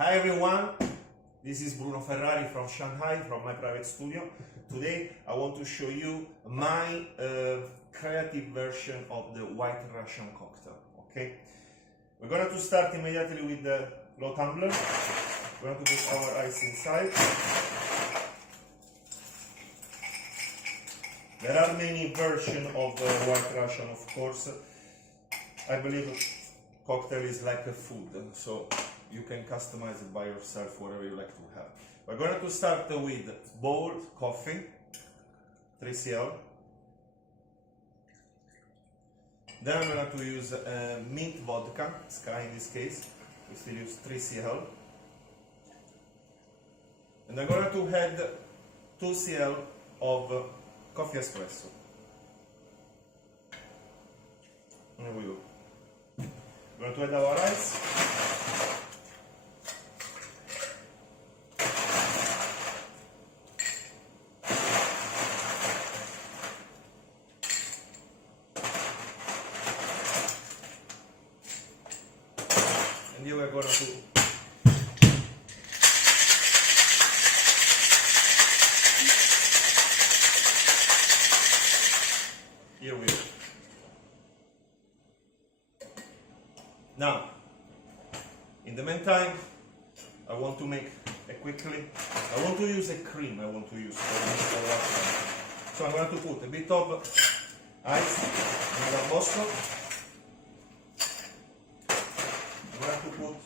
Hi everyone, this is Bruno Ferrari from Shanghai, from my private studio. Today I want to show you my creative version of the White Russian cocktail. Okay, we're going to start immediately with the low tumbler. We're going to put our ice inside. There are many versions of the White Russian, of course. I believe cocktail is like a food, so you can customize it by yourself, whatever you like to have. We're going to start with bold coffee, 3 cl. Then I'm going to use mint vodka, Sky in this case. We still use 3 cl. And I'm going to add 2 cl of coffee espresso. There we go. We're going to add our ice. And here we're going to here we go. Now, in the meantime, I want to make a quickly. I want to use a cream. I want to use for water. So I'm going to put a bit of ice in the bottle. I'm going to put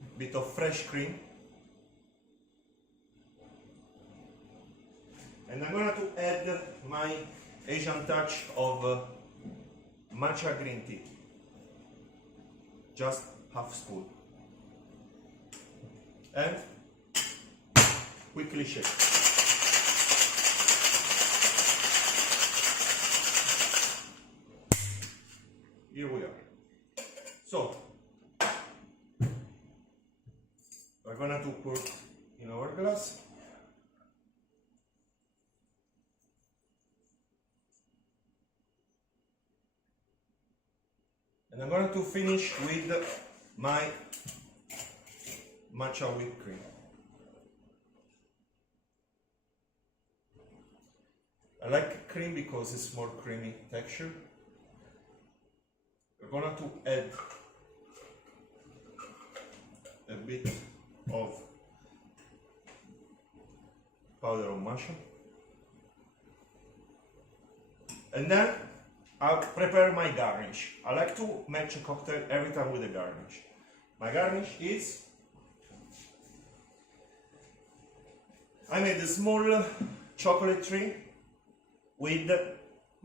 a bit of fresh cream, and I'm going to add my Asian touch of matcha green tea. Just half spoon. And quickly shake. Here we are. So, we're going to pour in our glass. And I'm going to finish with my matcha whipped cream. I like cream because it's more creamy texture. We're going to add a bit of powder of matcha. And then I'll prepare my garnish. I like to match a cocktail every time with a garnish. My garnish is, I made a small chocolate tree with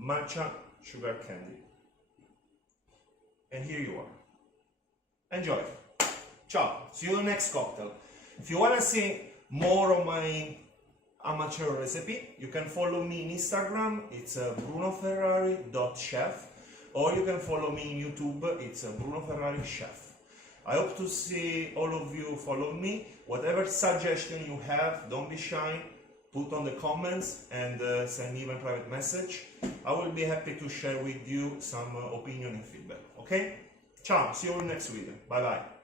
matcha sugar candy. And here you are. Enjoy. Ciao. See you in the next cocktail. If you want to see more of my amateur recipe, you can follow me on Instagram, it's brunoferrari.chef, or you can follow me on YouTube, it's Bruno Ferrari chef. I hope to see all of you follow me. Whatever suggestion you have, don't be shy, put on the comments and send me even private message. I will be happy to share with you some opinion and feedback, okay? Ciao, see you in the next video, bye bye.